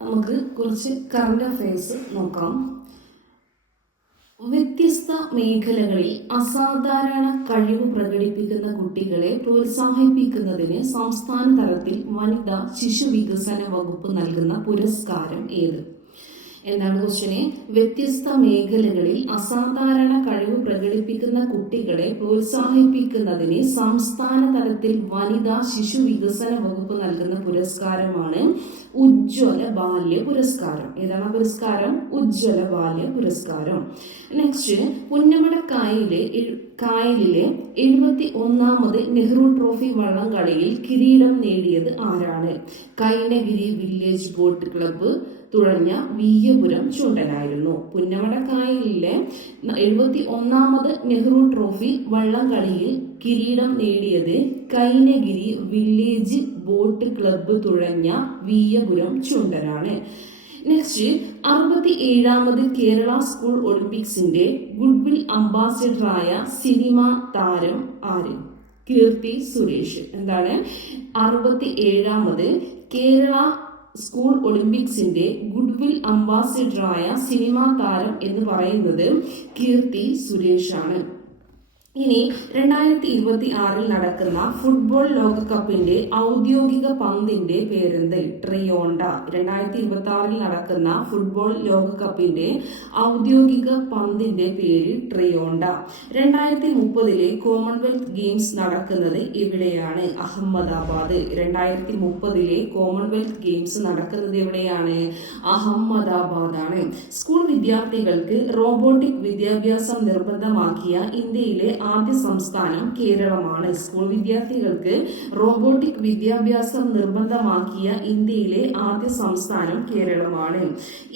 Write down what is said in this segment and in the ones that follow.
നമുക്ക് കുറച്ച് current affairs നോക്കാം. വ്യത്യസ്ത മേഖലകളിൽ അസാധാരണ കഴിവ് പ്രകടിപ്പിക്കുന്ന കുട്ടികളെ പ്രോത്സാഹിപ്പിക്കുന്നതിന് സംസ്ഥാന തലത്തിൽ വനിതാ ശിശു വികസന വകുപ്പ് നൽകുന്ന പുരസ്കാരം ഏത്? എന്താണ് ക്വസ്റ്റ്യന്? വ്യത്യസ്ത മേഖലകളിൽ അസാധാരണ കഴിവ് പ്രകടിപ്പിക്കുന്ന കുട്ടികളെ പ്രോത്സാഹിപ്പിക്കുന്നതിന് സംസ്ഥാന തലത്തിൽ വനിതാ ശിശു വികസന വകുപ്പ് നൽകുന്ന പുരസ്കാരമാണ് ഉജ്ജ്വല ബാല്യ പുരസ്കാരം. ഏതാണ് പുരസ്കാരം? ഉജ്ജ്വല ബാല്യ പുരസ്കാരം. നെക്സ്റ്റ്, പുന്നമടക്കായലിലെ 71ാമത് നെഹ്റു ട്രോഫി വള്ളംകളിയിൽ കിരീടം നേടിയത് ആരാണ്? കൈനഗിരി വില്ലേജ് ബോട്ട് ക്ലബ്ബ് തുഴഞ്ഞ വിയ്യപുരം ചുണ്ടനായിരുന്നു. പുന്നമടക്കായലിലെ 71ാമത് നെഹ്റു ട്രോഫി വള്ളംകളിയിൽ കിരീടം നേടിയത് കൈനഗിരി വില്ലേജ് ബോട്ട് ക്ലബ്ബ് തുഴഞ്ഞ വിയ്യപുരം ചുണ്ടനാണ്. നെക്സ്റ്റ്, 67ാമത് കേരള സ്കൂൾ ഒളിമ്പിക്സിന്റെ ഗുഡ്വിൽ അംബാസിഡറായ സിനിമാ താരം ആര്? കീർത്തി സുരേഷ്. എന്താണ്? 67ാമത് കേരള സ്കൂൾ ഒളിമ്പിക്സിന്റെ ഗുഡ്വിൽ അംബാസിഡറായ സിനിമാ താരം എന്ന് പറയുന്നത് കീർത്തി സുരേഷ് ആണ്. ഇനി 2026 നടക്കുന്ന ഫുട്ബോൾ ലോകകപ്പിന്റെ ഔദ്യോഗിക പന്തിന്റെ പേരെന്ത്? ട്രയോണ്ട. 2026 നടക്കുന്ന ഫുട്ബോൾ ലോകകപ്പിന്റെ ഔദ്യോഗിക പന്തിന്റെ പേര് ട്രയോണ്ട. 2030 കോമൺവെൽത്ത് ഗെയിംസ് നടക്കുന്നത് എവിടെയാണ്? അഹമ്മദാബാദ്. 2030 കോമൺവെൽത്ത് ഗെയിംസ് നടക്കുന്നത് എവിടെയാണ്? അഹമ്മദാബാദ് ആണ്. സ്കൂൾ വിദ്യാർത്ഥികൾക്ക് റോബോട്ടിക് വിദ്യാഭ്യാസം നിർബന്ധമാക്കിയ ഇന്ത്യയിലെ ആദ്യ സംസ്ഥാനം കേരളമാണ്. സ്കൂൾ വിദ്യാർത്ഥികൾക്ക് റോബോട്ടിക് വിദ്യാഭ്യാസം നിർബന്ധമാക്കിയ ഇന്ത്യയിലെ ആദ്യ സംസ്ഥാനം കേരളമാണ്.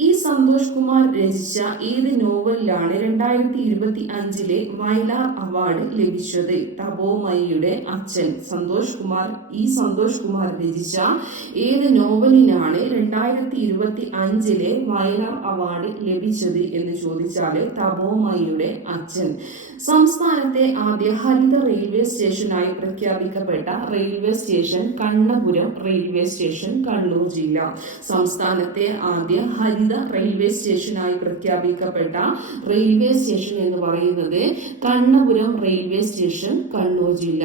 ഇ സന്തോഷ് കുമാർ രചിച്ച ഏത് നോവലിലാണ് 2025 വയലാർ അവാർഡ് ലഭിച്ചത്? തപോമയിയുടെ അച്ഛൻ. സന്തോഷ് കുമാർ രചിച്ച ഏത് നോവലിനാണ് 2025 വയലാർ അവാർഡ് ലഭിച്ചത് എന്ന് ചോദിച്ചാൽ തപോമയിയുടെ അച്ഛൻ. സംസ്ഥാനത്തെ ആദ്യ ഹരിത റെയിൽവേ സ്റ്റേഷനായി പ്രഖ്യാപിക്കപ്പെട്ട railway station Kannapuram railway station, Kannur ജില്ല. സംസ്ഥാനത്തെ ആദ്യ ഹരിത റെയിൽവേ സ്റ്റേഷനായി പ്രഖ്യാപിക്കപ്പെട്ട റെയിൽവേ സ്റ്റേഷൻ എന്ന് പറയുന്നത് കണ്ണപുരം റെയിൽവേ സ്റ്റേഷൻ, കണ്ണൂർ ജില്ല.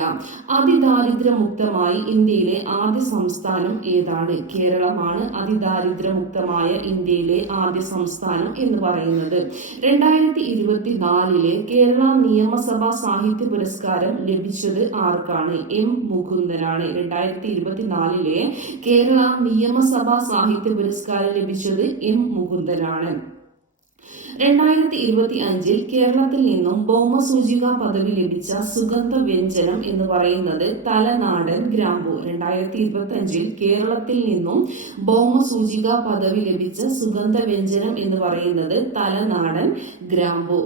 അതിദാരിദ്ര്യമുക്തമായി ഇന്ത്യയിലെ ആദ്യ സംസ്ഥാനം ഏതാണ്? കേരളമാണ് അതിദാരിദ്ര്യമുക്തമായ ഇന്ത്യയിലെ ആദ്യ സംസ്ഥാനം എന്ന് പറയുന്നത്. 2024 കേരള നിയമസഭാ സാഹിത്യ പുരസ്കാരം ലഭിച്ചത് ആർക്കാണ്? എം മുകുന്ദനാണ്. 2024 കേരള നിയമസഭാ സാഹിത്യ പുരസ്കാരം ലഭിച്ചത് എം മുകുന്ദനാണ്. 2025 കേരളത്തിൽ നിന്നും ഭൗമസൂചിക പദവി ലഭിച്ച സുഗന്ധ വ്യഞ്ജനം എന്ന് പറയുന്നത് തലനാടൻ ഗ്രാമ്പു. 2025 കേരളത്തിൽ നിന്നും ഭൗമസൂചിക പദവി ലഭിച്ച സുഗന്ധ വ്യഞ്ജനം എന്ന് പറയുന്നത് തലനാടൻ ഗ്രാമ്പു.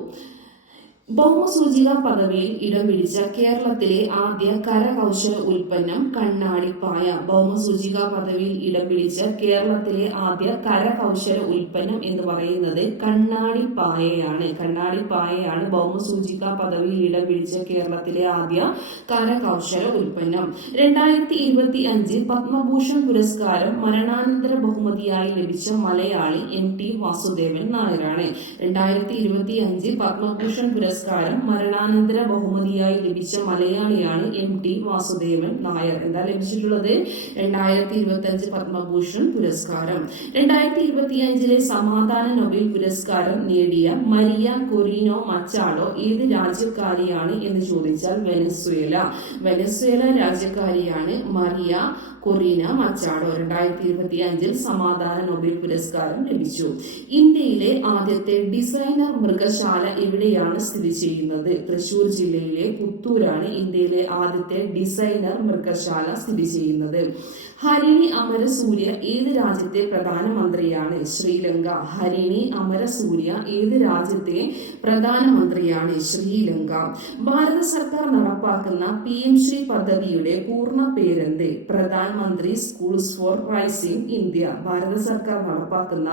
ഭൗമസൂചിക പദവിയിൽ ഇടം പിടിച്ച കേരളത്തിലെ ആദ്യ കരകൗശല ഉൽപ്പന്നം കണ്ണാടിപ്പായ. ഭൗമസൂചിക പദവിയിൽ ഇടം പിടിച്ച കേരളത്തിലെ ആദ്യ കരകൗശല ഉൽപ്പന്നം എന്ന് പറയുന്നത് കണ്ണാടിപ്പായയാണ്. കണ്ണാടിപ്പായയാണ് ഭൗമസൂചിക പദവിയിൽ ഇടം പിടിച്ച കേരളത്തിലെ ആദ്യ കരകൗശല ഉൽപ്പന്നം. 2025 പത്മഭൂഷൺ പുരസ്കാരം മരണാനന്തര ബഹുമതിയായി ലഭിച്ച മലയാളി MT വാസുദേവൻ നായരാണ്. 2025 പത്മഭൂഷൺ പുരസ്കാരം മരണാനന്തര ബഹുമതിയായി ലഭിച്ച മലയാളിയാണ് MT വാസുദേവൻ നായർ. എന്താ ലഭിച്ചിട്ടുള്ളത്? 2025 പത്മഭൂഷൺ പുരസ്കാരം. 2025 സമാധാന നൊബേൽ പുരസ്കാരം നേടിയ മരിയ കൊറീനോ മച്ചാഡോ ഏത് രാജ്യക്കാരിയാണ് എന്ന് ചോദിച്ചാൽ വെനസ്വേല രാജ്യക്കാരിയാണ് മരിയ കൊറീന മച്ചാഡോ. 2025 സമാധാന നൊബേൽ പുരസ്കാരം ലഭിച്ചു. ഇന്ത്യയിലെ ആദ്യത്തെ ഡിസൈനർ മൃഗശാല എവിടെയാണ് സ്ഥിതി ചെയ്യുന്നത്? തൃശൂർ ജില്ലയിലെ പുത്തൂരാണ് ഇന്ത്യയിലെ ആദ്യത്തെ ഡിസൈനർ മൃഗശാല സ്ഥിതി ചെയ്യുന്നത്. ഹരിണി അമരസൂര്യ ഏത് രാജ്യത്തെ പ്രധാനമന്ത്രിയാണ്? ശ്രീലങ്ക. ഹരിണി അമരസൂര്യ ഏത് രാജ്യത്തെ പ്രധാനമന്ത്രിയാണ്? ശ്രീലങ്ക. ഭാരത സർക്കാർ നടപ്പാക്കുന്ന PM ശ്രീ പദ്ധതിയുടെ പൂർണ്ണ പേരെന്ത്? പ്രധാനമന്ത്രി സ്കൂൾസ് ഫോർ റൈസിംഗ് ഇന്ത്യ. ഭാരത സർക്കാർ നടപ്പാക്കുന്ന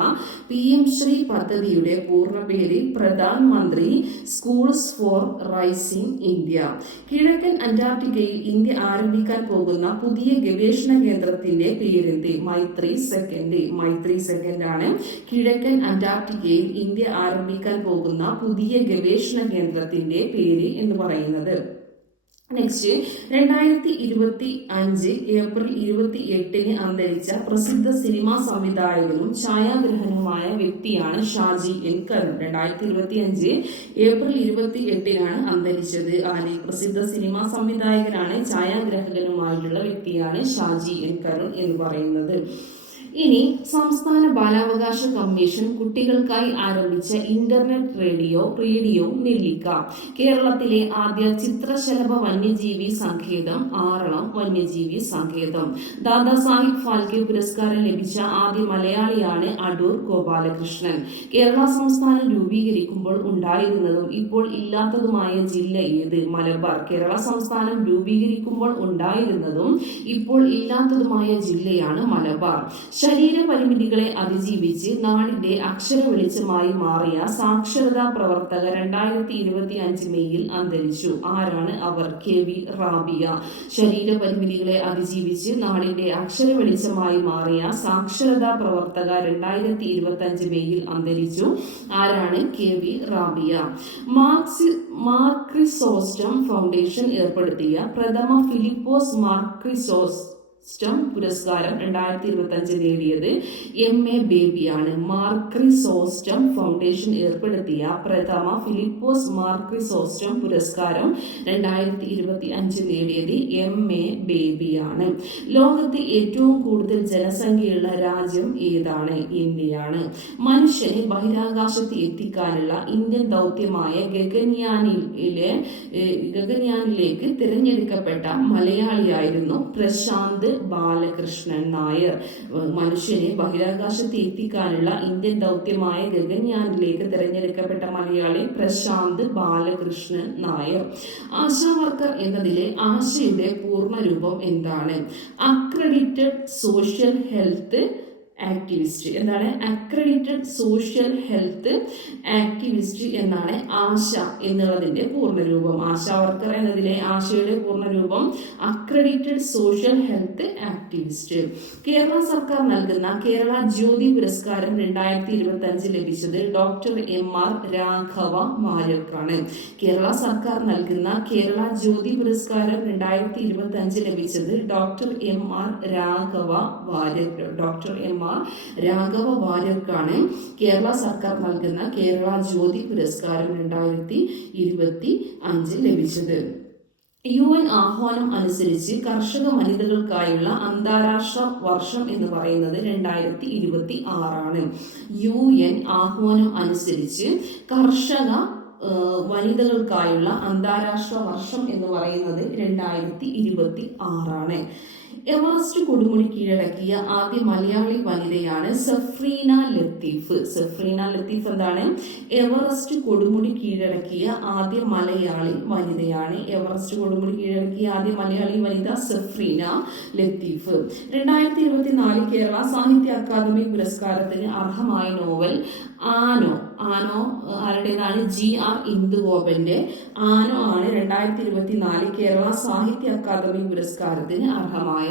PM ശ്രീ പദ്ധതിയുടെ പൂർണ്ണ പേര് പ്രധാനമന്ത്രി school tools four rising India. കിഴക്കൻ അന്റാർട്ടിക്കയിൽ ഇന്ത്യ ആരംഭിക്കാൻ പോകുന്ന പുതിയ ഗവേഷണ കേന്ദ്രത്തിന്റെ പേരെന്ത്? മൈത്രി സെക്കൻഡ് ആണ് കിഴക്കൻ അന്റാർട്ടിക്കയിൽ ഇന്ത്യ ആരംഭിക്കാൻ പോകുന്ന പുതിയ ഗവേഷണ കേന്ദ്രത്തിന്റെ പേര് എന്ന് പറയുന്നത്. നെക്സ്റ്റ്, 2025 ഏപ്രിൽ 28 അന്തരിച്ച പ്രസിദ്ധ സിനിമാ സംവിധായകനും ഛായാഗ്രഹനുമായ വ്യക്തിയാണ് ഷാജി എൻ കരുൺ. 2025 ഏപ്രിൽ 28 അന്തരിച്ചത്. പ്രസിദ്ധ സിനിമാ സംവിധായകനാണ്, ഛായാഗ്രഹകനുമായിട്ടുള്ള വ്യക്തിയാണ് ഷാജി എൻ കരുൺ എന്ന് പറയുന്നത്. ഇനി, സംസ്ഥാന ബാലാവകാശ കമ്മീഷൻ കുട്ടികൾക്കായി ആരംഭിച്ച ഇന്റർനെറ്റ് റേഡിയോ നെല്ലിക്ക. കേരളത്തിലെ ആദ്യ ചിത്രശലഭ വന്യജീവി സങ്കേതം ആറളം വന്യജീവി സങ്കേതം. ദാദാസാഹിബ് ഫാൽക്കെ പുരസ്കാരം ലഭിച്ച ആദ്യ മലയാളിയാണ് അടൂർ ഗോപാലകൃഷ്ണൻ. കേരള സംസ്ഥാനം രൂപീകരിക്കുമ്പോൾ ഉണ്ടായിരുന്നതും ഇപ്പോൾ ഇല്ലാത്തതുമായ ജില്ല ഏത്? മലബാർ. കേരള സംസ്ഥാനം രൂപീകരിക്കുമ്പോൾ ഉണ്ടായിരുന്നതും ഇപ്പോൾ ഇല്ലാത്തതുമായ ജില്ലയാണ് മലബാർ. ശരീരപരിമിതികളെ അതിജീവിച്ച് നാടിന്റെ അക്ഷര വെളിച്ചമായി മാറിയ സാക്ഷരതാ പ്രവർത്തക 2025 മെയ്യിൽ അന്തരിച്ചു. ആരാണ് അവർ? KV റാബിയ. ശരീരപരിമിതികളെ അതിജീവിച്ച് നാടിന്റെ അക്ഷര വെളിച്ചമായി മാറിയ സാക്ഷരതാ പ്രവർത്തക 2025 മെയ്യിൽ അന്തരിച്ചു. ആരാണ്? KV റാബിയ. മാർ ക്രിസോസ്റ്റം ഫൗണ്ടേഷൻ ഏർപ്പെടുത്തിയ പ്രഥമ ഫിലിപ്പോസ് മാർ ക്രിസോസ്റ്റം പുരസ്കാരം 2025 നേടിയത് MA ബേബിയാണ്. മാർ ക്രിസോസ്റ്റം ഫൗണ്ടേഷൻ ഏർപ്പെടുത്തിയ പ്രഥമ ഫിലിപ്പോസ് മാർ ക്രിസോസ്റ്റം പുരസ്കാരം 2025 നേടിയത് MA ബേബിയാണ്. ലോകത്ത് ഏറ്റവും കൂടുതൽ ജനസംഖ്യയുള്ള രാജ്യം ഏതാണ്? ഇന്ത്യയാണ്. മനുഷ്യനെ ബഹിരാകാശത്ത് എത്തിക്കാനുള്ള ഇന്ത്യൻ ദൗത്യമായ ഗഗൻയാനിലേക്ക് തിരഞ്ഞെടുക്കപ്പെട്ട മലയാളിയായിരുന്നു പ്രശാന്ത് ബാലകൃഷ്ണൻ നായർ. മനുഷ്യനെ ബഹിരാകാശത്ത് എത്തിക്കാനുള്ള ഇന്ത്യൻ ദൗത്യമായ ഗഗൻയാനിലേക്ക് തിരഞ്ഞെടുക്കപ്പെട്ട മലയാളി പ്രശാന്ത് ബാലകൃഷ്ണൻ നായർ. ആശാ വർക്കർ എന്നതിലെ ആശയുടെ പൂർണ്ണരൂപം എന്താണ്? Accredited social health activist. എന്താണ്? അക്രഡിറ്റഡ് സോഷ്യൽ ഹെൽത്ത് ആക്ടിവിസ്റ്റ് എന്നാണ് ആശ എന്നുള്ളതിന്റെ പൂർണ്ണരൂപം. ആശാ വർക്കർ എന്നതിലെ ആശയുടെ പൂർണ്ണരൂപം accredited social health activist. Kerala സർക്കാർ നൽകുന്ന കേരള ജ്യോതി പുരസ്കാരം 2025 ലഭിച്ചത് ഡോക്ടർ MR രാഘവ വാര്യർക്കാണ്. കേരള സർക്കാർ നൽകുന്ന കേരള ജ്യോതി പുരസ്കാരം 2025 ലഭിച്ചത് ഡോക്ടർ MR രാഘവ വാര്യർക്കാണ് കേരള സർക്കാർ നൽകുന്ന കേരള ജ്യോതി പുരസ്കാരം 2025 ലഭിച്ചത്. UN ആഹ്വാനം അനുസരിച്ച് കർഷക വനിതകൾക്കായുള്ള അന്താരാഷ്ട്ര വർഷം എന്ന് പറയുന്നത് 2026 UN ആഹ്വാനം അനുസരിച്ച് കർഷക വനിതകൾക്കായുള്ള അന്താരാഷ്ട്ര വർഷം എന്ന് പറയുന്നത് 2026. എവറസ്റ്റ് കൊടുമുടി കീഴടക്കിയ ആദ്യ മലയാളി വനിതയാണ് സഫ്രീന ലത്തീഫ്. എന്താണ്? എവറസ്റ്റ് കൊടുമുടി കീഴടക്കിയ ആദ്യ മലയാളി വനിതയാണ്. എവറസ്റ്റ് കൊടുമുടി കീഴടക്കിയ ആദ്യ മലയാളി വനിത സഫ്രീന ലത്തീഫ്. 2024 കേരള സാഹിത്യ അക്കാദമി പുരസ്കാരത്തിന് അർഹമായ നോവൽ ആനോ ആരുടേതാണ്? GR ഇന്ദുഗോപന്റെ ആനോ ആണ് 2024 കേരള സാഹിത്യ അക്കാദമി പുരസ്കാരത്തിന് അർഹമായ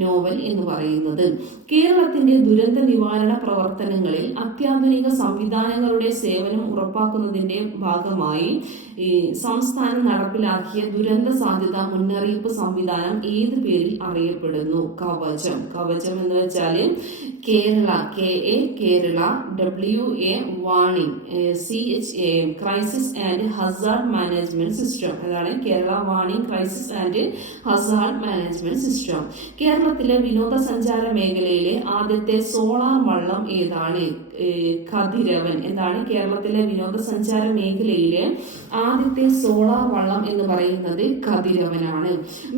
നോവൽ എന്ന് പറയുന്നത്. കേരളത്തിന്റെ ദുരന്ത നിവാരണ പ്രവർത്തനങ്ങളിൽ അത്യാധുനിക സംവിധാനങ്ങളുടെ സേവനം ഉറപ്പാക്കുന്നതിന്റെ ഭാഗമായി സംസ്ഥാനം നടപ്പിലാക്കിയ ദുരന്ത സാധ്യത മുന്നറിയിപ്പ് സംവിധാനം ഏത് പേരിൽ അറിയപ്പെടുന്നു? കവചം എന്ന് വെച്ചാൽ Kerala Kerala, WA warning, CHA crisis and hazard management system. അതാണ് Kerala warning crisis and hazard management system. കേരളത്തിലെ വിനോദസഞ്ചാര മേഖലയിലെ ആദ്യത്തെ സോളാർ വള്ളം ഏതാണ്? കതിരവൻ. എന്താണ്? കേരളത്തിലെ വിനോദസഞ്ചാര മേഖലയിലെ ആദ്യത്തെ സോളാർ വള്ളം എന്ന് പറയുന്നത് കതിരവനാണ്.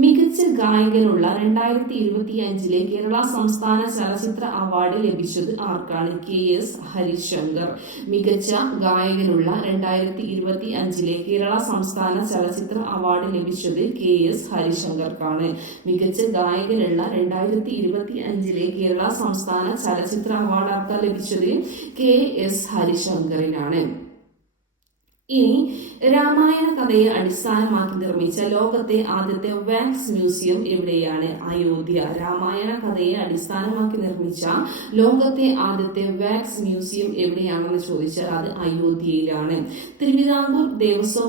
മികച്ച ഗായകനുള്ള 2025 കേരള സംസ്ഥാന ചലച്ചിത്ര അവാർഡ് ലഭിച്ചത് ആർക്കാണ്? KS ഹരിശങ്കർ. മികച്ച ഗായകനുള്ള 2025 കേരള സംസ്ഥാന ചലച്ചിത്ര അവാർഡ് ലഭിച്ചത് KS ഹരിശങ്കർക്കാണ്. മികച്ച ഗായകനുള്ള 2025 കേരള സംസ്ഥാന ചലച്ചിത്ര അവാർഡ് ആർക്കാ ലഭിച്ചത്? KS ഹരിശങ്കറിനാണ്. ഇനി രാമായണ കഥയെ അടിസ്ഥാനമാക്കി നിർമ്മിച്ച ലോകത്തെ ആദ്യത്തെ വാക്സ് മ്യൂസിയം എവിടെയാണ്? അയോധ്യ. രാമായണ കഥയെ അടിസ്ഥാനമാക്കി നിർമ്മിച്ച ലോകത്തെ ആദ്യത്തെ വാക്സ് മ്യൂസിയം എവിടെയാണെന്ന് ചോദിച്ചാൽ അത് അയോധ്യയിലാണ്. തിരുവിതാംകൂർ ദേവസ്വം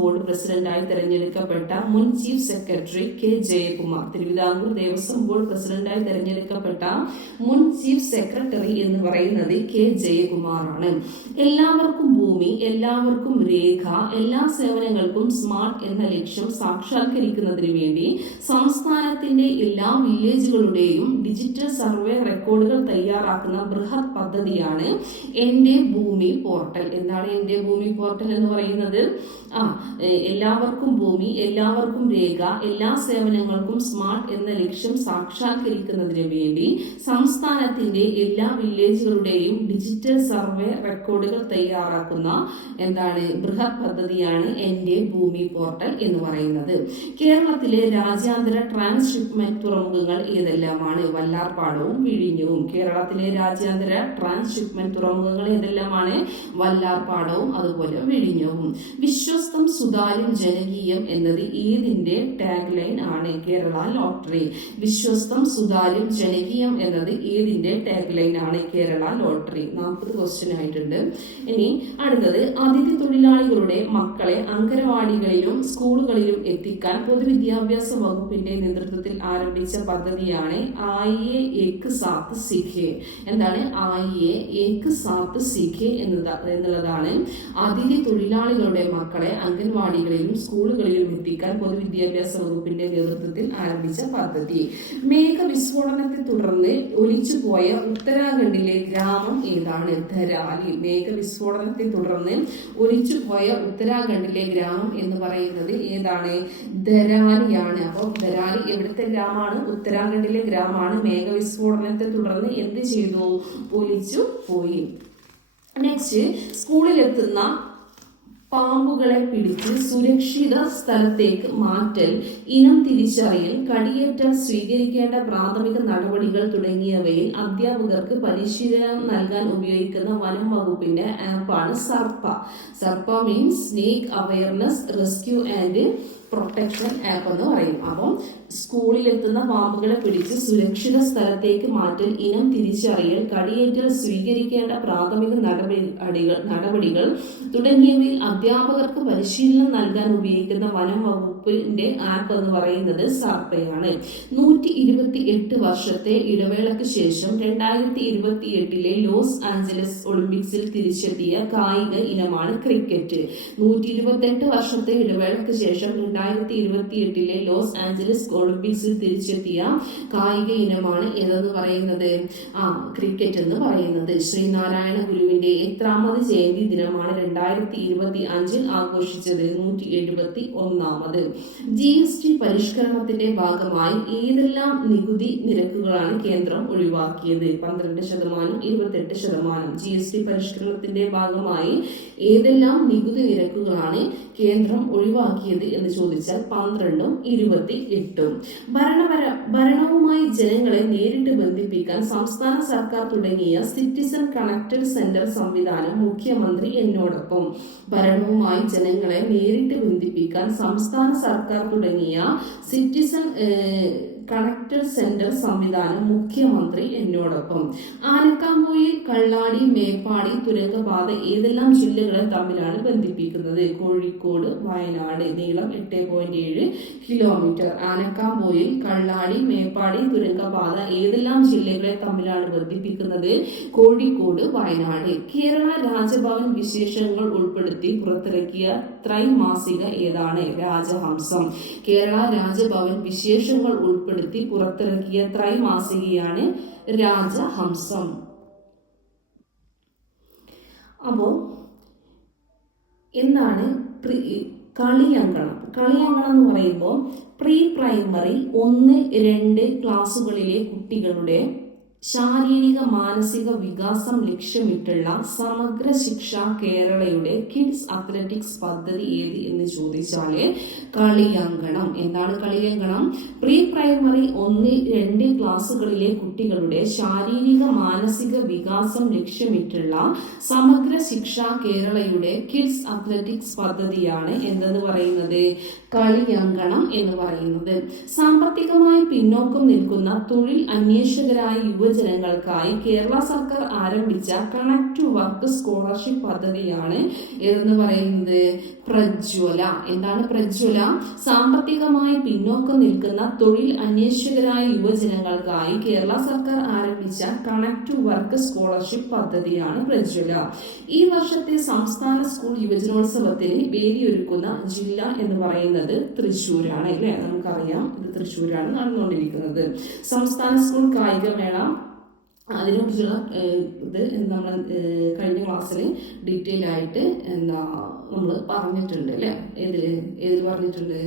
ബോർഡ് പ്രസിഡന്റായി തെരഞ്ഞെടുക്കപ്പെട്ട മുൻ chief secretary K Jayakumar. Thiruvithamkoor Devaswom board പ്രസിഡന്റായി തെരഞ്ഞെടുക്കപ്പെട്ട മുൻ ചീഫ് സെക്രട്ടറി എന്ന് പറയുന്നത് കെ ജയകുമാറാണ്. എല്ലാവർക്കും ഭൂമി, എല്ലാവർക്കും രേഖ, എല്ലാ സേവനങ്ങൾക്കും സ്മാർട്ട് എന്ന ലക്ഷ്യം സാക്ഷാത്കരിക്കുന്നതിന് വേണ്ടി സംസ്ഥാനത്തിന്റെ എല്ലാ വില്ലേജുകളുടെയും ഡിജിറ്റൽ സർവേ റെക്കോർഡുകൾ തയ്യാറാക്കുന്ന ബൃഹത് പദ്ധതിയാണ് എന്റെ ഭൂമി പോർട്ടൽ. എന്താണ് എന്റെ ഭൂമി പോർട്ടൽ എന്ന് പറയുന്നത്? എല്ലാവർക്കും ഭൂമി, എല്ലാവർക്കും രേഖ, എല്ലാ സേവനങ്ങൾക്കും സ്മാർട്ട് എന്ന ലക്ഷ്യം സാക്ഷാത്കരിക്കുന്നതിന് വേണ്ടി സംസ്ഥാനത്തിന്റെ എല്ലാ വില്ലേജുകളുടെയും ഡിജിറ്റൽ സർവേ റെക്കോർഡുകൾ തയ്യാറാക്കുന്ന ബൃഹത് പദ്ധതിയാണ് എന്റെ ഭൂമി പോർട്ടൽ എന്ന് പറയുന്നത്. കേരളത്തിലെ രാജ്യാന്തര ട്രാൻസ്ഷിപ്മെന്റ് തുറമുഖങ്ങൾ ഏതെല്ലാമാണ്? വല്ലാർപാടവും വിഴിഞ്ഞവും. കേരളത്തിലെ രാജ്യാന്തര ട്രാൻസ്ഷിപ്മെന്റ് തുറമുഖങ്ങൾ ഏതെല്ലാമാണ്? വല്ലാർപാടവും അതുപോലെ വിഴിഞ്ഞവും. വിശ്വസ്തം, സുതാര്യം, ജനകീയം എന്നത് ഏതിന്റെ ടാഗ് ലൈൻ ആണ്? കേരള ലോട്ടറി. വിശ്വസ്തം, സുതാര്യം, ജനകീയം എന്നത് ഏതിന്റെ ടാഗ് ലൈൻ ആണ്? കേരള ലോട്ടറി. 40 ക്വസ്റ്റ്യൻ ആയിട്ടുണ്ട്. ഇനി അടുത്തത്, അതിഥി തൊഴിലാളികളുടെ മക്കളെ അങ്കനവാടികളിലും സ്കൂളുകളിലും എത്തിക്കാൻ പൊതുവിദ്യാഭ്യാസ വകുപ്പിന്റെ നേതൃത്വത്തിൽ ആരംഭിച്ച പദ്ധതിയാണ് ആയിയെ ഏക് സാത്ത് സീഖേ. എന്താണ് ആയിയെ ഏക് സാത്ത് സീഖേ എന്നുള്ളതാണ് അതിഥി തൊഴിലാളികളുടെ മക്കളെ അംഗൻവാടികളിലും സ്കൂളുകളിലും എത്തിക്കാൻ പൊതുവിദ്യാഭ്യാസ വകുപ്പിന്റെ നേതൃത്വത്തിൽ ആരംഭിച്ച പദ്ധതി. മേഘവിസ്ഫോടനത്തെ തുടർന്ന് ഒലിച്ചുപോയ ഉത്തരാഖണ്ഡിലെ ഗ്രാമം ഏതാണ്? ധരാലി. മേഘവിസ്ഫോടനത്തെ തുടർന്ന് ഒലിച്ചുപോയ ഉത്തരാഖണ്ഡിലെ ഗ്രാമം എന്ന് പറയുന്നത് ഏതാണ്? ധരാലിയാണ്. അപ്പോൾ ധരാലി എവിടുത്തെ ഗ്രാമമാണ്? ഉത്തരാഖണ്ഡിലെ ഗ്രാമമാണ്. മേഘവിസ്ഫോടനത്തെ തുടർന്ന് എന്ത് ചെയ്തു? ഒലിച്ചു പോയി. നെക്സ്റ്റ്, സ്കൂളിലെത്തുന്ന പാമ്പുകളെ പിടിച്ച് സുരക്ഷിത സ്ഥലത്തേക്ക് മാറ്റൽ, ഇനം തിരിച്ചറിയൽ, കടിയേറ്റാൽ സ്വീകരിക്കേണ്ട പ്രാഥമിക നടപടികൾ തുടങ്ങിയവയിൽ അധ്യാപകർക്ക് പരിശീലനം നൽകാൻ ഉപയോഗിക്കുന്ന വനം വകുപ്പിന്റെ ആപ്പാണ് Sarpa. Sarpa means snake awareness rescue and protection app എന്ന് പറയും. അപ്പം സ്കൂളിലെത്തുന്ന പാമ്പുകളെ പിടിച്ച് സുരക്ഷിത സ്ഥലത്തേക്ക് മാറ്റൽ, ഇനം തിരിച്ചറിയൽ, കടിയേറ്റൽ സ്വീകരിക്കേണ്ട പ്രാഥമിക നടപടികൾ തുടങ്ങിയവയിൽ അധ്യാപകർക്ക് പരിശീലനം നൽകാൻ ഉപയോഗിക്കുന്ന വനം വകുപ്പിന്റെ ആപ്പ് എന്ന് പറയുന്നത് സർപ്പയാണ്. 128 വർഷത്തെ ഇടവേളയ്ക്ക് ശേഷം 2028 ലോസ് ആഞ്ചലസ് ഒളിമ്പിക്സിൽ തിരിച്ചെത്തിയ കായിക ഇനമാണ് ക്രിക്കറ്റ്. 128 വർഷത്തെ ഇടവേളയ്ക്ക് ശേഷം 2028 ലോസ് ആഞ്ചലസ് ഒളിമ്പിക്സിൽ തിരിച്ചെത്തിയ കായിക ഇനമാണ് ഏതെന്ന് പറയുന്നത്? ക്രിക്കറ്റ് എന്ന് പറയുന്നത്. ശ്രീനാരായണ ഗുരുവിന്റെ എത്രാമത് ജയന്തി ദിനമാണ് 2025 ആഘോഷിച്ചത്? 171ാമത്. GST പരിഷ്കരണത്തിന്റെ ഭാഗമായി ഏതെല്ലാം നികുതി നിരക്കുകളാണ് കേന്ദ്രം ഒഴിവാക്കിയത്? 12%, 28%. GST പരിഷ്കരണത്തിന്റെ ഭാഗമായി ഏതെല്ലാം നികുതി നിരക്കുകളാണ് കേന്ദ്രം ഒഴിവാക്കിയത് എന്ന് ചോദിച്ചാൽ 12ഉം 28ഉം. ഭരണവുമായി ജനങ്ങളെ നേരിട്ട് ബന്ധിപ്പിക്കാൻ സംസ്ഥാന സർക്കാർ തുടങ്ങിയ സിറ്റിസൺ കണക്റ്റഡ് സെന്റർ സംവിധാനം മുഖ്യമന്ത്രി എന്നോടൊപ്പം. ഭരണവുമായി ജനങ്ങളെ നേരിട്ട് ബന്ധിപ്പിക്കാൻ സംസ്ഥാന സർക്കാർ തുടങ്ങിയ സിറ്റിസൺ കണക്റ്റഡ് സെന്റർ സംവിധാനം മുഖ്യമന്ത്രി എന്നോടൊപ്പം. ആനക്കാംപൊയിൽ കള്ളാടി മേപ്പാടി തുരങ്കപാത ഏതെല്ലാം ജില്ലകളെ തമ്മിലാണ് ബന്ധിപ്പിക്കുന്നത്? കോഴിക്കോട് വയനാട്. നീളം 8.7 കിലോമീറ്റർ. ആനക്കാംപൊയിൽ കള്ളാടി മേപ്പാടി തുരങ്കപാത ഏതെല്ലാം ജില്ലകളെ തമ്മിലാണ് ബന്ധിപ്പിക്കുന്നത്? കോഴിക്കോട് വയനാട്. കേരള രാജഭവൻ വിശേഷങ്ങൾ ഉൾപ്പെടുത്തി പുറത്തിറക്കിയ ത്രൈമാസിക ഏതാണ്? രാജഹംസം. കേരള രാജഭവൻ വിശേഷങ്ങൾ ഉൾപ്പെടുത്തി പുറത്തിറക്കിയ ത്രൈമാസികയാണ് രാജഹംസം. അപ്പോ എന്താണ് കളിയങ്കണം? കളിയങ്കണം എന്ന് പറയുമ്പോൾ പ്രീ പ്രൈമറി 1-2 ക്ലാസ്സുകളിലെ കുട്ടികളുടെ ശാരീരിക മാനസിക വികാസം ലക്ഷ്യമിട്ടുള്ള സമഗ്ര ശിക്ഷ കേരളയുടെ കിഡ്സ് അത്ലറ്റിക്സ് പദ്ധതി ഏത് എന്ന് ചോദിച്ചാല് കളിയങ്കണം. എന്താണ് കളിയങ്കണം? പ്രീ പ്രൈമറി 1-2 ക്ലാസ്സുകളിലെ കുട്ടികളുടെ ശാരീരിക മാനസിക വികാസം ലക്ഷ്യമിട്ടുള്ള സമഗ്ര ശിക്ഷ കേരളയുടെ കിഡ്സ് അത്ലറ്റിക്സ് പദ്ധതിയാണ് എന്തെന്ന് പറയുന്നത്? കളിയങ്കണം എന്ന് പറയുന്നത്. സാമ്പത്തികമായി പിന്നോക്കം നിൽക്കുന്ന തൊഴിൽ അന്വേഷകരായ യുവജനങ്ങൾക്കായി കേരള സർക്കാർ ആരംഭിച്ച കണക്ട് ടു വർക്ക് സ്കോളർഷിപ്പ് പദ്ധതിയാണ് എന്ന് പറയുന്നത് പ്രജ്വല. എന്താണ് പ്രജ്വല? സാമ്പത്തികമായി പിന്നോക്കം നിൽക്കുന്ന തൊഴിൽ അന്വേഷകരായ യുവജനങ്ങൾക്കായി കേരള സർക്കാർ ആരംഭിച്ച കണക്ട് ടു വർക്ക് സ്കോളർഷിപ്പ് പദ്ധതിയാണ് പ്രജ്വല. ഈ വർഷത്തെ സംസ്ഥാന സ്കൂൾ യുവജനോത്സവത്തിന് വേദിയൊരുക്കുന്ന ജില്ല എന്ന് പറയുന്നത് തൃശ്ശൂരാണ് അല്ലെ? നമുക്കറിയാം ഇത് തൃശ്ശൂരാണ് നടന്നുകൊണ്ടിരിക്കുന്നത്. സംസ്ഥാന സ്കൂൾ കായികമേള അതിനെക്കുറിച്ചുള്ള ഇത് നമ്മൾ കഴിഞ്ഞ ക്ലാസ്സിൽ ഡീറ്റെയിൽ ആയിട്ട് നമ്മൾ പറഞ്ഞിട്ടുണ്ട് അല്ലേ? ഏതിൽ പറഞ്ഞിട്ടുണ്ട്?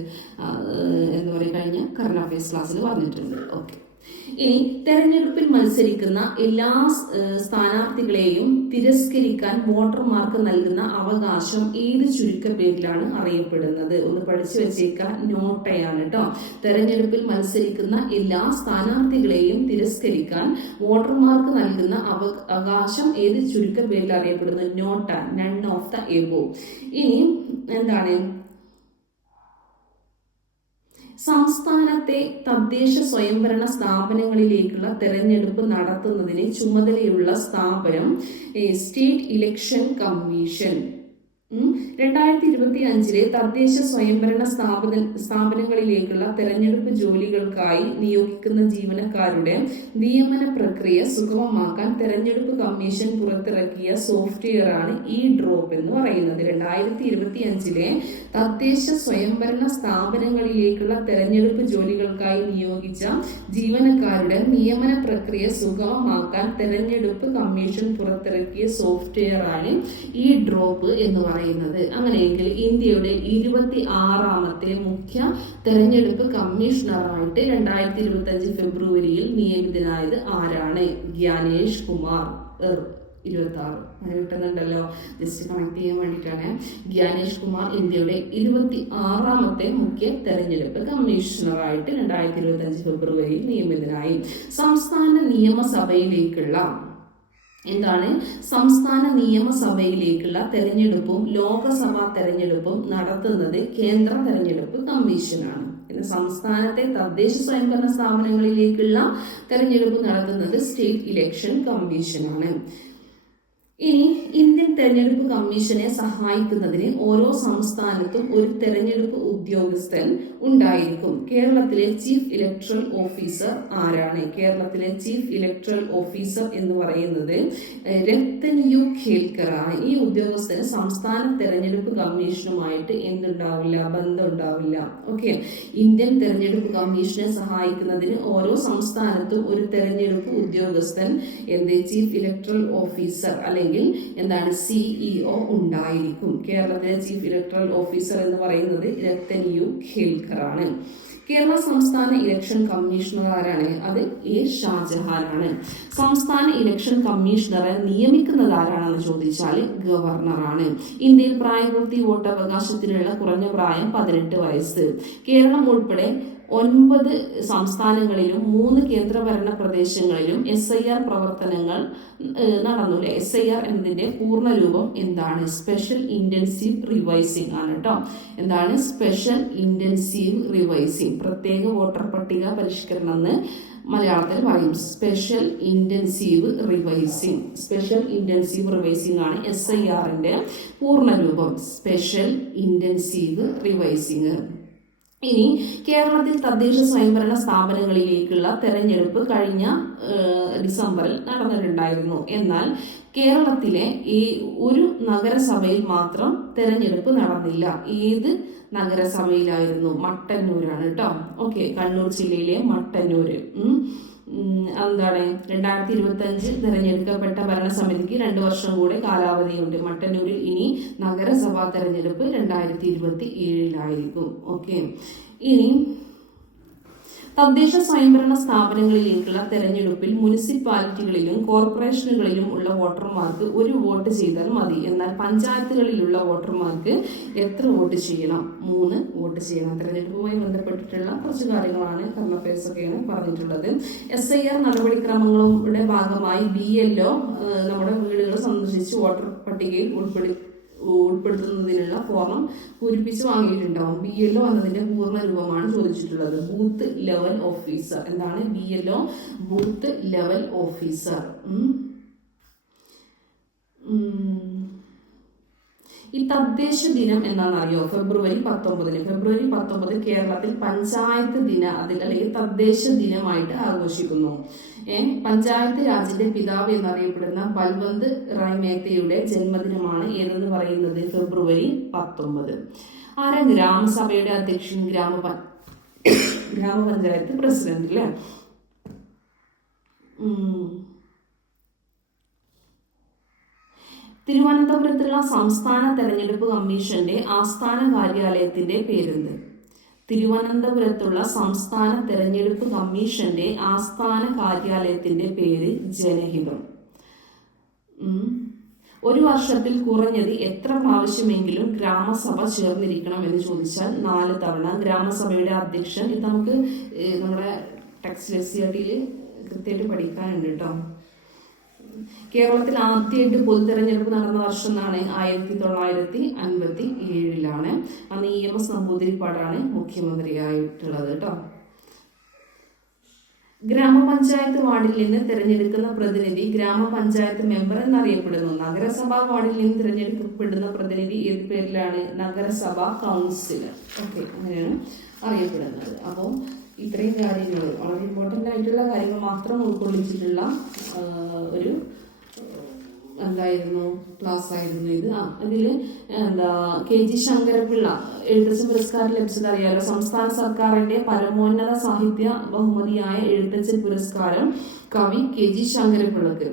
എന്താ പറയുക, കഴിഞ്ഞ കറണ്ട് അഫയേഴ്സ് ക്ലാസ്സിൽ പറഞ്ഞിട്ടുണ്ട്. ഓക്കെ. ഇനി തെരഞ്ഞെടുപ്പിൽ മത്സരിക്കുന്ന എല്ലാ സ്ഥാനാർത്ഥികളെയും തിരസ്കരിക്കാൻ വോട്ടർമാർക്ക് നൽകുന്ന അവകാശം ഏത് ചുരുക്കപ്പേരിലാണ് അറിയപ്പെടുന്നത്? ഒന്ന് പഠിച്ചു വെച്ചേക്കാൻ, നോട്ടയാണ് കേട്ടോ. തെരഞ്ഞെടുപ്പിൽ മത്സരിക്കുന്ന എല്ലാ സ്ഥാനാർത്ഥികളെയും തിരസ്കരിക്കാൻ വോട്ടർമാർക്ക് നൽകുന്ന അവകാശം ഏത് ചുരുക്കപ്പേരിൽ അറിയപ്പെടുന്നത്? NOTA, none of the above. ഇനി എന്താണ്? സംസ്ഥാനത്തെ തദ്ദേശ സ്വയംഭരണ സ്ഥാപനങ്ങളിലേക്കുള്ള തെരഞ്ഞെടുപ്പ് നടത്തുന്നതിന് ചുമതലയുള്ള സ്ഥാപനം സ്റ്റേറ്റ് ഇലക്ഷൻ കമ്മീഷൻ. 2025 തദ്ദേശ സ്വയംഭരണ സ്ഥാപനങ്ങളിലേക്കുള്ള തെരഞ്ഞെടുപ്പ് ജോലികൾക്കായി നിയോഗിക്കുന്ന ജീവനക്കാരുടെ നിയമന പ്രക്രിയ സുഗമമാക്കാൻ തെരഞ്ഞെടുപ്പ് കമ്മീഷൻ പുറത്തിറക്കിയ സോഫ്റ്റ്വെയർ ആണ് ഇ ഡ്രോപ്പ് എന്ന് പറയുന്നത്. 2025 തദ്ദേശ സ്വയംഭരണ സ്ഥാപനങ്ങളിലേക്കുള്ള തെരഞ്ഞെടുപ്പ് ജോലികൾക്കായി നിയോഗിച്ച ജീവനക്കാരുടെ നിയമന പ്രക്രിയ സുഗമമാക്കാൻ തെരഞ്ഞെടുപ്പ് കമ്മീഷൻ പുറത്തിറക്കിയ സോഫ്റ്റ്വെയർ ആണ് ഇ ഡ്രോപ്പ് എന്ന് പറയുന്നത്. അങ്ങനെയെങ്കിൽ ഇന്ത്യയുടെ 26ാമത്തെ മുഖ്യ തെരഞ്ഞെടുപ്പ് കമ്മീഷണറായിട്ട് 2025 ഫെബ്രുവരിയിൽ നിയമിതനായത് ആരാണ്? ഗ്യാനേഷ് കുമാർ. 26 അങ്ങനെ കിട്ടുന്നുണ്ടല്ലോ, ജസ്റ്റ് കണക്ട് ചെയ്യാൻ വേണ്ടിയിട്ടാണ്. ഗ്യാനേഷ് കുമാർ ഇന്ത്യയുടെ 26ാമത്തെ മുഖ്യ തെരഞ്ഞെടുപ്പ് കമ്മീഷണറായിട്ട് 2025 ഫെബ്രുവരിയിൽ നിയമിതനായി. സംസ്ഥാന നിയമസഭയിലേക്കുള്ള സംസ്ഥാന നിയമസഭയിലേക്കുള്ള തെരഞ്ഞെടുപ്പും ലോകസഭാ തെരഞ്ഞെടുപ്പും നടത്തുന്നത് കേന്ദ്ര തെരഞ്ഞെടുപ്പ് കമ്മീഷനാണ്. സംസ്ഥാനത്തെ തദ്ദേശ സ്വയംഭരണ സ്ഥാപനങ്ങളിലേക്കുള്ള തെരഞ്ഞെടുപ്പ് നടത്തുന്നത് സ്റ്റേറ്റ് ഇലക്ഷൻ കമ്മീഷനാണ്. ഇനി ഇന്ത്യൻ തെരഞ്ഞെടുപ്പ് കമ്മീഷനെ സഹായിക്കുന്നതിന് ഓരോ സംസ്ഥാനത്തും ഒരു തെരഞ്ഞെടുപ്പ് ഉദ്യോഗസ്ഥൻ ഉണ്ടായിരിക്കും. കേരളത്തിലെ ചീഫ് ഇലക്ടറൽ ഓഫീസർ ആരാണ്? കേരളത്തിലെ ചീഫ് ഇലക്ടറൽ ഓഫീസർ എന്ന് പറയുന്നത് രത്തൻ യു ഖേൽക്കർ ആണ്. ഈ ഉദ്യോഗസ്ഥന് സംസ്ഥാന തെരഞ്ഞെടുപ്പ് കമ്മീഷനുമായിട്ട് എന്തുണ്ടാവില്ല? ബന്ധമുണ്ടാവില്ല. ഓക്കെ. ഇന്ത്യൻ തെരഞ്ഞെടുപ്പ് കമ്മീഷനെ സഹായിക്കുന്നതിന് ഓരോ സംസ്ഥാനത്തും ഒരു തെരഞ്ഞെടുപ്പ് ഉദ്യോഗസ്ഥൻ ചീഫ് ഇലക്ടറൽ ഓഫീസർ അല്ലെങ്കിൽ CEO ഉണ്ടായിരിക്കും. കേരളത്തിലെ ചീഫ് ഇലക്ടറൽ ഓഫീസർ എന്ന് പറയുന്നത് രത്തൻ യു ഖേൽക്കർ ആണ്. കേരള സംസ്ഥാന ഇലക്ഷൻ കമ്മീഷണർ ആരാണ്? അത് എ ഷാജഹാൻ ആണ്. സംസ്ഥാന ഇലക്ഷൻ കമ്മീഷണറെ നിയമിക്കുന്നത് ആരാണെന്ന് ചോദിച്ചാൽ ഗവർണറാണ്. ഇന്ത്യയിൽ പ്രായപൂർത്തി വോട്ടവകാശത്തിനുള്ള കുറഞ്ഞ പ്രായം 18 വയസ്സ്. കേരളം ഉൾപ്പെടെ 9 സംസ്ഥാനങ്ങളിലും 3 കേന്ദ്രഭരണ പ്രദേശങ്ങളിലും SIR പ്രവർത്തനങ്ങൾ നടന്നു. SIR എന്നതിന്റെ പൂർണ്ണരൂപം എന്താണ്? സ്പെഷ്യൽ ഇന്റൻസീവ് റിവൈസിംഗ് ആണ് കേട്ടോ. എന്താണ് സ്പെഷ്യൽ ഇന്റൻസീവ് റിവൈസിംഗ്? പ്രത്യേക വോട്ടർ പട്ടിക പരിഷ്കരണം എന്ന് മലയാളത്തിൽ പറയും. Special intensive revising. Special intensive revising ആണ് SIRന്റെ പൂർണ്ണരൂപം. Special intensive revising. ഇനി കേരളത്തിൽ തദ്ദേശ സ്വയംഭരണ സ്ഥാപനങ്ങളിലേക്കുള്ള തെരഞ്ഞെടുപ്പ് കഴിഞ്ഞ ഡിസംബറിൽ നടന്നിട്ടുണ്ടായിരുന്നു. എന്നാൽ കേരളത്തിലെ ഈ ഒരു നഗരസഭയിൽ മാത്രം തെരഞ്ഞെടുപ്പ് നടന്നില്ല. ഏത് നഗരസഭയിലായിരുന്നു? മട്ടന്നൂരാണ് കേട്ടോ. ഓക്കെ. കണ്ണൂർ ജില്ലയിലെ മട്ടന്നൂര്. എന്താണ് 2025 തിരഞ്ഞെടുക്കപ്പെട്ട ഭരണസമിതിക്ക് 2 വർഷം കൂടെ കാലാവധിയുണ്ട്. മട്ടന്നൂരിൽ ഇനി നഗരസഭാ തെരഞ്ഞെടുപ്പ് 2027 ഓക്കെ. ഇനി തദ്ദേശ സ്വയംഭരണ സ്ഥാപനങ്ങളിലേക്കുള്ള തെരഞ്ഞെടുപ്പിൽ മുനിസിപ്പാലിറ്റികളിലും കോർപ്പറേഷനുകളിലും ഉള്ള വോട്ടർമാർക്ക് 1 വോട്ട് ചെയ്താൽ മതി. എന്നാൽ പഞ്ചായത്തുകളിലുള്ള വോട്ടർമാർക്ക് എത്ര വോട്ട് ചെയ്യണം? 3 വോട്ട് ചെയ്യണം. തെരഞ്ഞെടുപ്പുമായി ബന്ധപ്പെട്ടിട്ടുള്ള കുറച്ച് കാര്യങ്ങളാണ്, കറണ്ട് അഫയേഴ്സ് ഒക്കെയാണ് പറഞ്ഞിട്ടുള്ളത്. SIR നടപടിക്രമങ്ങളുടെ ഭാഗമായി BLO നമ്മുടെ വീടുകൾ സന്ദർശിച്ച് വോട്ടർ പട്ടികയിൽ ഉൾപ്പെടുത്തുന്നതിനുള്ള ഫോറം പൂരിപ്പിച്ച് വാങ്ങിയിട്ടുണ്ടാവും. BLO എന്നതിന്റെ പൂർണ്ണ രൂപമാണ് ചോദിച്ചിട്ടുള്ളത്. Booth level officer. എന്താണ് BLO? Booth level officer. ഈ തദ്ദേശ ദിനം എന്നാണെന്നറിയോ? ഫെബ്രുവരി 19 കേരളത്തിൽ പഞ്ചായത്ത് ദിന അല്ലെങ്കിൽ തദ്ദേശ ദിനമായിട്ട് ആഘോഷിക്കുന്നു. പഞ്ചായത്ത് രാജിന്റെ പിതാവ് എന്നറിയപ്പെടുന്ന ബൽവന്ത് റായ് മേത്തയുടെ ജന്മദിനമാണ് ഏതെന്ന് പറയുന്നത്? ഫെബ്രുവരി 19. ആരാ ഗ്രാമസഭയുടെ അധ്യക്ഷൻ? ഗ്രാമപഞ്ചായത്ത് പ്രസിഡന്റ് അല്ലേ? തിരുവനന്തപുരത്തുള്ള സംസ്ഥാന തെരഞ്ഞെടുപ്പ് കമ്മീഷന്റെ ആസ്ഥാന കാര്യാലയത്തിന്റെ പേരെന്ത്? തിരുവനന്തപുരത്തുള്ള സംസ്ഥാന തെരഞ്ഞെടുപ്പ് കമ്മീഷന്റെ ആസ്ഥാന കാര്യാലയത്തിന്റെ പേര് ജനഹിതം. ഒരു വർഷത്തിൽ കുറഞ്ഞത് എത്ര പ്രാവശ്യമെങ്കിലും ഗ്രാമസഭ ചേർന്നിരിക്കണം എന്ന് ചോദിച്ചാൽ 4 തവണ. ഗ്രാമസഭയുടെ അധ്യക്ഷൻ, ഇത് നമുക്ക് നമ്മുടെ ടെക്സ്റ്റ് SCRT കൃത്യമായിട്ട് പഠിക്കാനുണ്ട് കേട്ടോ. കേരളത്തിൽ ആദ്യമായിട്ട് പൊതു തെരഞ്ഞെടുപ്പ് നടന്ന വർഷം എന്നാണ് 1957. അന്ന് EMS നമ്പൂതിരിപ്പാടാണ് മുഖ്യമന്ത്രിയായിട്ടുള്ളത് കേട്ടോ. ഗ്രാമപഞ്ചായത്ത് വാർഡിൽ നിന്ന് തിരഞ്ഞെടുക്കുന്ന പ്രതിനിധി ഗ്രാമപഞ്ചായത്ത് മെമ്പർ എന്നറിയപ്പെടുന്നു. നഗരസഭാ വാർഡിൽ നിന്ന് തിരഞ്ഞെടുക്കപ്പെടുന്ന പ്രതിനിധി ഏത് പേരിലാണ്? നഗരസഭാ കൗൺസിലർ. ഓക്കെ, അങ്ങനെയാണ് അറിയപ്പെടുന്നത്. അപ്പോൾ ഇത്രയും കാര്യങ്ങൾ വളരെ ഇമ്പോർട്ടൻ്റ് ആയിട്ടുള്ള കാര്യങ്ങൾ മാത്രം ഉൾക്കൊള്ളിച്ചിട്ടുള്ള ഒരു എന്തായിരുന്നു ക്ലാസ് ആയിരുന്നു ഇത്. ഇതിൽ KG ശങ്കരപിള്ള എഴുത്തച്ഛൻ പുരസ്കാരം ലഭിച്ചത് അറിയാലോ. സംസ്ഥാന സർക്കാരിന്റെ പരമോന്നത സാഹിത്യ ബഹുമതിയായ എഴുത്തച്ഛൻ പുരസ്കാരം കവി KG ശങ്കരപിള്ളക്ക്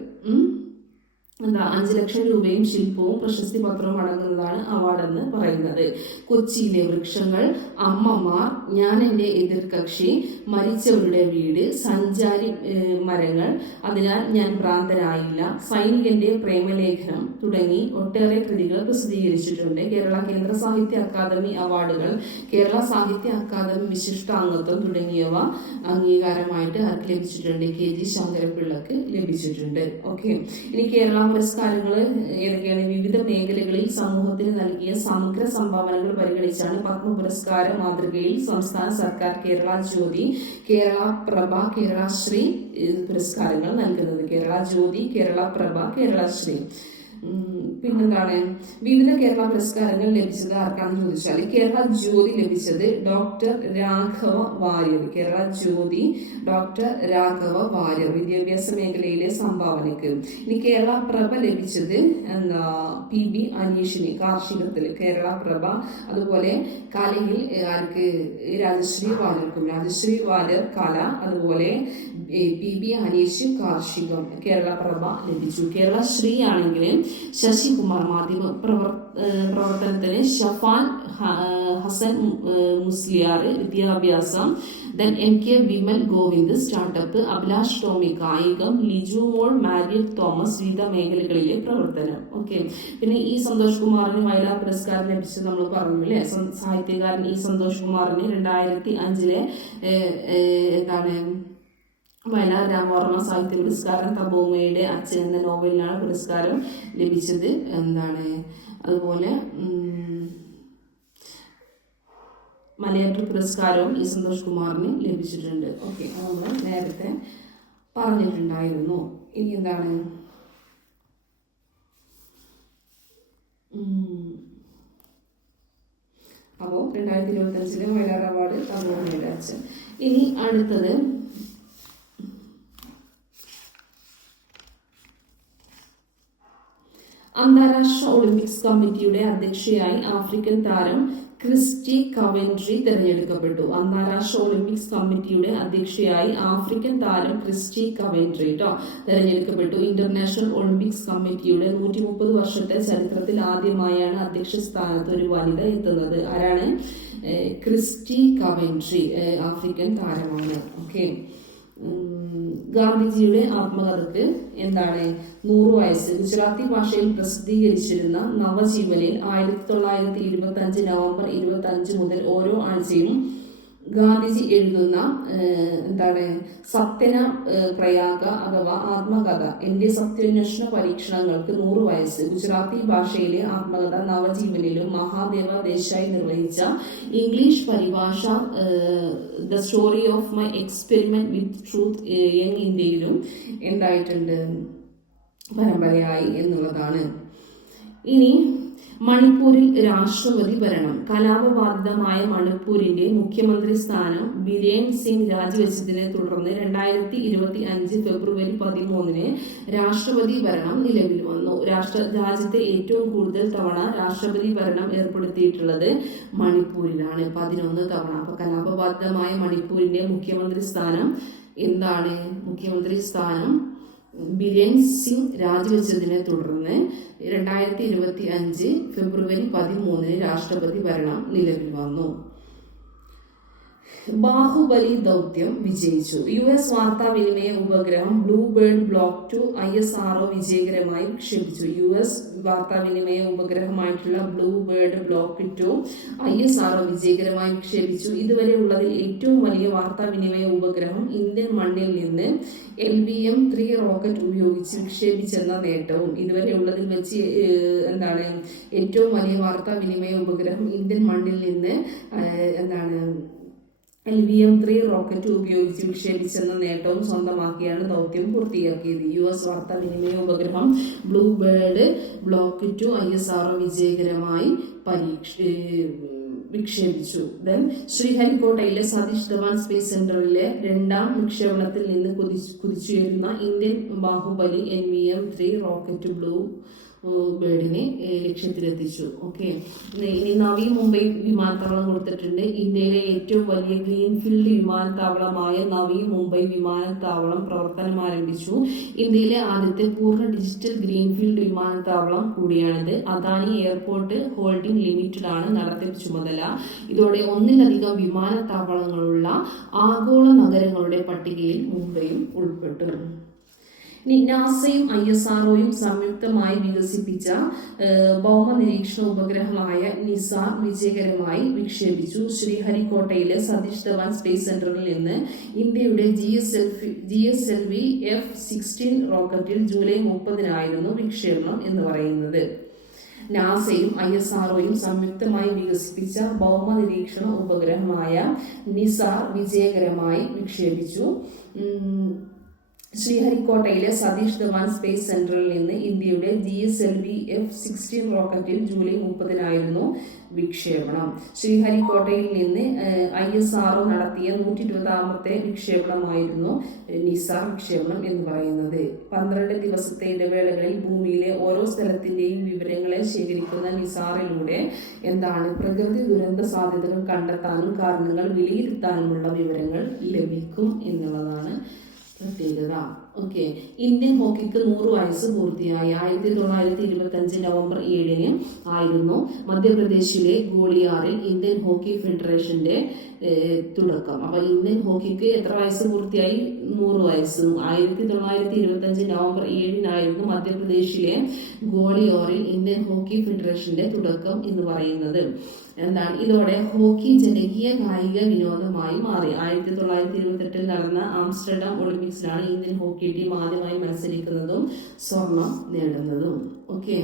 5 ലക്ഷം രൂപയും ശില്പവും പ്രശസ്തി പത്രവും അടങ്ങുന്നതാണ് അവാർഡെന്ന് പറയുന്നത്. കൊച്ചിയിലെ വൃക്ഷങ്ങൾ, അമ്മമാർ, ഞാൻ എൻ്റെ എതിർകക്ഷി, മരിച്ചവരുടെ വീട്, സഞ്ചാരി മരങ്ങൾ, അതിനാൽ ഞാൻ ഭ്രാന്തനായില്ല, സൈനികന്റെ പ്രേമലേഖനം തുടങ്ങി ഒട്ടേറെ കൃതികൾ പ്രസിദ്ധീകരിച്ചിട്ടുണ്ട്. കേരള കേന്ദ്ര സാഹിത്യ അക്കാദമി അവാർഡുകൾ, കേരള സാഹിത്യ അക്കാദമി വിശിഷ്ടാംഗത്വം തുടങ്ങിയവ അംഗീകാരമായിട്ട് ആർക്ക് ലഭിച്ചിട്ടുണ്ട്? KG ശങ്കരപിള്ളക്ക് ലഭിച്ചിട്ടുണ്ട്. ഓക്കെ, ഇനി കേരള പുരസ്കാരങ്ങൾ ഏതൊക്കെയാണ്? വിവിധ മേഖലകളിൽ സമൂഹത്തിന് നൽകിയ സമഗ്ര സംഭാവനകൾ പരിഗണിച്ചാണ് പത്മ പുരസ്കാര മാതൃകയിൽ സംസ്ഥാന സർക്കാർ കേരള ജ്യോതി, കേരള പ്രഭ, കേരളശ്രീ പുരസ്കാരങ്ങൾ നൽകുന്നത്. കേരള ജ്യോതി, കേരള പ്രഭ, കേരളശ്രീ. പിന്നെന്താണ്? വിവിധ കേരള പുരസ്കാരങ്ങൾ ലഭിച്ചത് ആർക്കാണെന്ന് ചോദിച്ചാൽ കേരള ജ്യോതി ലഭിച്ചത് ഡോക്ടർ രാഘവ വാര്യർ. കേരള ജ്യോതി ഡോക്ടർ രാഘവ വാര്യർ, വിദ്യാഭ്യാസ മേഖലയിലെ സംഭാവനക്ക്. ഇനി കേരള പ്രഭ ലഭിച്ചത് PB അനീഷിന്, കാർഷികത്തിൽ കേരള പ്രഭ. അതുപോലെ കലയിൽ ആർക്ക്? രാജശ്രീ വാര്യർക്കും. രാജശ്രീ വാര്യർ കല, അതുപോലെ PB അനീഷ് കാർഷികം. കേരള പ്രഭ ലഭിച്ചു. കേരള ശ്രീ ആണെങ്കിൽ ശശികുമാർ മാധ്യമ പ്രവർത്തനത്തിന്, ഷഫാൻ ഹസൻ മുസ്ലിയാർ വിദ്യാഭ്യാസം, MK വിമൽ ഗോവിന്ദ് സ്റ്റാർട്ടപ്പ്, അഭിലാഷ് ടോമി കായികം, ലിജു മോൾ മാരിയറ്റ് തോമസ് വിവിധ മേഖലകളിലെ പ്രവർത്തനം. ഓക്കെ, പിന്നെ ഈ സന്തോഷ് കുമാറിന് വയലാർ പുരസ്കാരം ലഭിച്ചത് നമ്മൾ പറഞ്ഞു അല്ലേ. സാഹിത്യകാരൻ ഈ സന്തോഷ് കുമാറിന് 2005 വയലാർ രാമവർമ്മ സാഹിത്യ പുരസ്കാരം, തപോമയുടെ അച്ഛൻ എന്ന നോവലിനാണ് പുരസ്കാരം ലഭിച്ചത്. അതുപോലെ മലയാറ്റൂർ പുരസ്കാരവും ഈ സന്തോഷ് കുമാറിന് ലഭിച്ചിട്ടുണ്ട്. ഓക്കെ, അത് നമ്മൾ നേരത്തെ പറഞ്ഞിട്ടുണ്ടായിരുന്നു. ഇനി എന്താണ്? അപ്പോൾ 2025 വയലാർ അവാർഡ് തപോമയുടെ അച്ഛൻ. ഇനി അടുത്തത് അന്താരാഷ്ട്ര ഒളിമ്പിക്സ് കമ്മിറ്റിയുടെ അധ്യക്ഷയായി ആഫ്രിക്കൻ താരം ക്രിസ്റ്റി കവൻട്രി തിരഞ്ഞെടുക്കപ്പെട്ടു. അന്താരാഷ്ട്ര ഒളിമ്പിക്സ് കമ്മിറ്റിയുടെ അധ്യക്ഷയായി ആഫ്രിക്കൻ താരം ക്രിസ്റ്റി കവൻട്രി തിരഞ്ഞെടുക്കപ്പെട്ടു. ഇന്റർനാഷണൽ ഒളിമ്പിക്സ് കമ്മിറ്റിയുടെ 130 വർഷത്തെ ചരിത്രത്തിൽ ആദ്യമായാണ് അധ്യക്ഷ സ്ഥാനത്ത് ഒരു വനിത എത്തുന്നത്. ആരാണ്? ക്രിസ്റ്റി കവൻട്രി, ആഫ്രിക്കൻ താരമാണ്. ഓക്കെ. ഗാന്ധിജിയുടെ ആത്മകഥക്ക് എന്താണ്? 100 വയസ്സ്. ഗുജറാത്തി ഭാഷയിൽ പ്രസിദ്ധീകരിച്ചിരുന്ന നവജീവനിൽ 1925 നവംബർ 25 മുതൽ ഓരോ ആഴ്ചയും ഗാന്ധിജി എഴുതുന്ന എന്താണ് സത്യന പ്രയാഗ അഥവാ ആത്മകഥ എന്റെ സത്യാന്വേഷണ പരീക്ഷണങ്ങൾക്ക് 100 വയസ്സ്. ഗുജറാത്തി ഭാഷയിലെ ആത്മകഥ നവജീവനിലും മഹാദേവ ദേശായി നിർവഹിച്ച ഇംഗ്ലീഷ് പരിഭാഷ the story of my experiment with truth young ഇന്ത്യയിലും എന്തായിട്ടുണ്ട്? പരമ്പരയായി എന്നുള്ളതാണ്. ഇനി മണിപ്പൂരിൽ രാഷ്ട്രപതി ഭരണം. കലാപബാധിതമായ മണിപ്പൂരിന്റെ മുഖ്യമന്ത്രി സ്ഥാനം ബിരേൻ സിംഗ് രാജിവെച്ചതിനെ തുടർന്ന് 2025 ഫെബ്രുവരി 13 രാഷ്ട്രപതി ഭരണം നിലവിൽ വന്നു. രാജ്യത്തെ ഏറ്റവും കൂടുതൽ തവണ രാഷ്ട്രപതി ഭരണം ഏർപ്പെടുത്തിയിട്ടുള്ളത് മണിപ്പൂരിലാണ്, 11 തവണ. അപ്പൊ കലാപബാധിതമായ മണിപ്പൂരിന്റെ മുഖ്യമന്ത്രി സ്ഥാനം എന്താണ്? മുഖ്യമന്ത്രി സ്ഥാനം ബിരേൻ സിംഗ് രാജിവെച്ചതിനെ തുടർന്ന് 2025 ഫെബ്രുവരി 13 രാഷ്ട്രപതി ഭരണം നിലവിൽ വന്നു. ബാഹുബലി ദൗത്യം വിജയിച്ചു. US വാർത്താവിനിമയ ഉപഗ്രഹം ബ്ലൂബേർഡ് ബ്ലോക്ക് 2 ISRO വിജയകരമായി വിക്ഷേപിച്ചു. US വാർത്താവിനിമയ ഉപഗ്രഹമായിട്ടുള്ള ബ്ലൂബേർഡ് ബ്ലോക്ക് 2 ISRO വിജയകരമായി വിക്ഷേപിച്ചു. ഇതുവരെ ഉള്ളതിൽ ഏറ്റവും വലിയ വാർത്താവിനിമയ ഉപഗ്രഹം ഇന്ത്യൻ മണ്ണിൽ നിന്ന് LVM-3 റോക്കറ്റ് ഉപയോഗിച്ച് വിക്ഷേപിച്ചെന്ന നേട്ടവും, ഇതുവരെ ഉള്ളതിൽ വെച്ച് എന്താണ് ഏറ്റവും വലിയ വാർത്താവിനിമയ ഉപഗ്രഹം ഇന്ത്യൻ മണ്ണിൽ നിന്ന് എന്താണ് LVM-3 റോക്കറ്റ് ഉപയോഗിച്ച് വിക്ഷേപിച്ചെന്ന നേട്ടവും സ്വന്തമാക്കിയാണ് ദൗത്യം പൂർത്തിയാക്കിയത്. US വാർത്താവിനിമയ ഉപഗ്രഹം ബ്ലൂബേർഡ് ബ്ലോക്ക് 2 ISRO വിജയകരമായി വിക്ഷേപിച്ചു. ദെൻ ശ്രീഹരിക്കോട്ടയിലെ സതീഷ് ധവാൻ സ്പേസ് സെന്ററിലെ 2ാം വിക്ഷേപണത്തിൽ നിന്ന് കുതിച്ചുയരുന്ന Indian Bahubali NVM-3 rocket blue ബേർഡിനെ ലക്ഷ്യത്തിലെത്തിച്ചു. ഓക്കെ. ഇനി നവി മുംബൈ വിമാനത്താവളം കൊടുത്തിട്ടുണ്ട്. ഇന്ത്യയിലെ ഏറ്റവും വലിയ ഗ്രീൻഫീൽഡ് വിമാനത്താവളമായ നവി മുംബൈ വിമാനത്താവളം പ്രവർത്തനം ആരംഭിച്ചു. ഇന്ത്യയിലെ ആദ്യത്തെ പൂർണ്ണ ഡിജിറ്റൽ ഗ്രീൻഫീൽഡ് വിമാനത്താവളം കൂടിയാണിത്. അദാനി എയർപോർട്ട് ഹോൾഡിംഗ് ലിമിറ്റഡ് ആണ് നടത്തിപ്പ് ചുമതല. ഇതോടെ ഒന്നിലധികം വിമാനത്താവളങ്ങളുള്ള ആഗോള നഗരങ്ങളുടെ പട്ടികയിൽ മുംബൈയും ഉൾപ്പെട്ടു. നാസയും ISROയും സംയുക്തമായി വികസിപ്പിച്ച ഭൗമ നിരീക്ഷണ ഉപഗ്രഹമായ നിസാർ വിജയകരമായി വിക്ഷേപിച്ചു. ശ്രീഹരിക്കോട്ടയിലെ സതീഷ് ധവാൻ സ്പേസ് സെന്ററിൽ നിന്ന് ഇന്ത്യയുടെ GSLV F-16 റോക്കറ്റിൽ ജൂലൈ 30 വിക്ഷേപണം എന്ന് പറയുന്നത്. നാസയും ISROയും സംയുക്തമായി വികസിപ്പിച്ച ഭൗമ നിരീക്ഷണ ഉപഗ്രഹമായ നിസാർ വിജയകരമായി വിക്ഷേപിച്ചു. ശ്രീഹരിക്കോട്ടയിലെ സതീഷ് ധവാൻ സ്പേസ് സെന്ററിൽ നിന്ന് ഇന്ത്യയുടെ GSLV F-16 റോക്കറ്റിൽ ജൂലൈ 30 വിക്ഷേപണം. ശ്രീഹരിക്കോട്ടയിൽ നിന്ന് ISRO നടത്തിയ 120ാമത്തെ വിക്ഷേപണമായിരുന്നു നിസാർ വിക്ഷേപണം എന്ന് പറയുന്നത്. 12 ദിവസത്തെ ഇടവേളകളിൽ ഭൂമിയിലെ ഓരോ സ്ഥലത്തിന്റെയും വിവരങ്ങളെ ശേഖരിക്കുന്ന നിസാറിലൂടെ എന്താണ് പ്രകൃതി ദുരന്ത സാധ്യതകൾ കണ്ടെത്താനും കാരണങ്ങൾ വിലയിരുത്താനുമുള്ള വിവരങ്ങൾ ലഭിക്കും എന്നുള്ളതാണ് പ്രത്യേകത. ഓക്കെ. ഇന്ത്യൻ ഹോക്കിക്ക് 100 വയസ്സ് പൂർത്തിയായി. 1925 നവംബർ 7 ആയിരുന്നു മധ്യപ്രദേശിലെ ഗോളിയാറിൽ ഇന്ത്യൻ ഹോക്കി ഫെഡറേഷന്റെ തുടക്കം. അപ്പൊ ഇന്ത്യൻ ഹോക്കിക്ക് എത്ര വയസ്സ് പൂർത്തിയായി? 100 വയസ്സ്. 1925 നവംബർ 7 മധ്യപ്രദേശിലെ ഗോളിയോറിൽ ഇന്ത്യൻ ഹോക്കി ഫെഡറേഷന്റെ തുടക്കം എന്ന് പറയുന്നത്. എന്താണ്? ഇതോടെ ഹോക്കി ജനകീയ കായിക വിനോദമായി മാറി. 1928 നടന്ന ആംസ്റ്റർഡാം ഒളിമ്പിക്സിലാണ് ഇന്ത്യൻ ഹോക്കി ടീം ആദ്യമായി മത്സരിക്കുന്നതും സ്വർണം നേടുന്നതും. ഓക്കെ.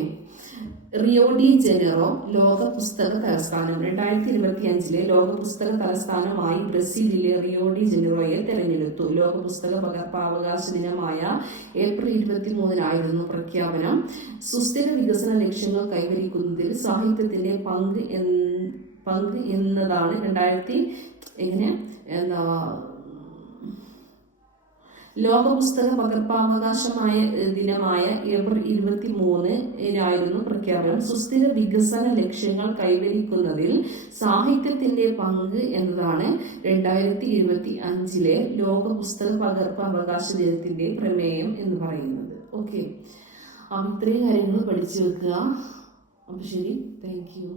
റിയോ ഡി ജനീറോ ലോക പുസ്തക തലസ്ഥാനം. 2025 ലോക പുസ്തക തലസ്ഥാനമായി ബ്രസീലിലെ റിയോ ഡി ജനീറോയെ തെരഞ്ഞെടുത്തു. ലോക പുസ്തക പകർപ്പവകാശ ദിനമായ ഏപ്രിൽ 23 പ്രഖ്യാപനം. സുസ്ഥിര വികസന ലക്ഷ്യങ്ങൾ കൈവരിക്കുന്നതിൽ സാഹിത്യത്തിന്റെ പങ്ക് എന്നതാണ് ലോക പുസ്തക പകർപ്പവകാശമായ ദിനമായ ഏപ്രിൽ 23 പ്രഖ്യാപനം. സുസ്ഥിര വികസന ലക്ഷ്യങ്ങൾ കൈവരിക്കുന്നതിൽ സാഹിത്യത്തിന്റെ പങ്ക് എന്നതാണ് 2025 ലോക പുസ്തക പകർപ്പവകാശ ദിനത്തിന്റെ പ്രമേയം എന്ന് പറയുന്നത്. ഓക്കെ, അപ്പം ഇത്രയും കാര്യങ്ങൾ പഠിച്ചു വെക്കുക. അപ്പം ശരി, താങ്ക് യു.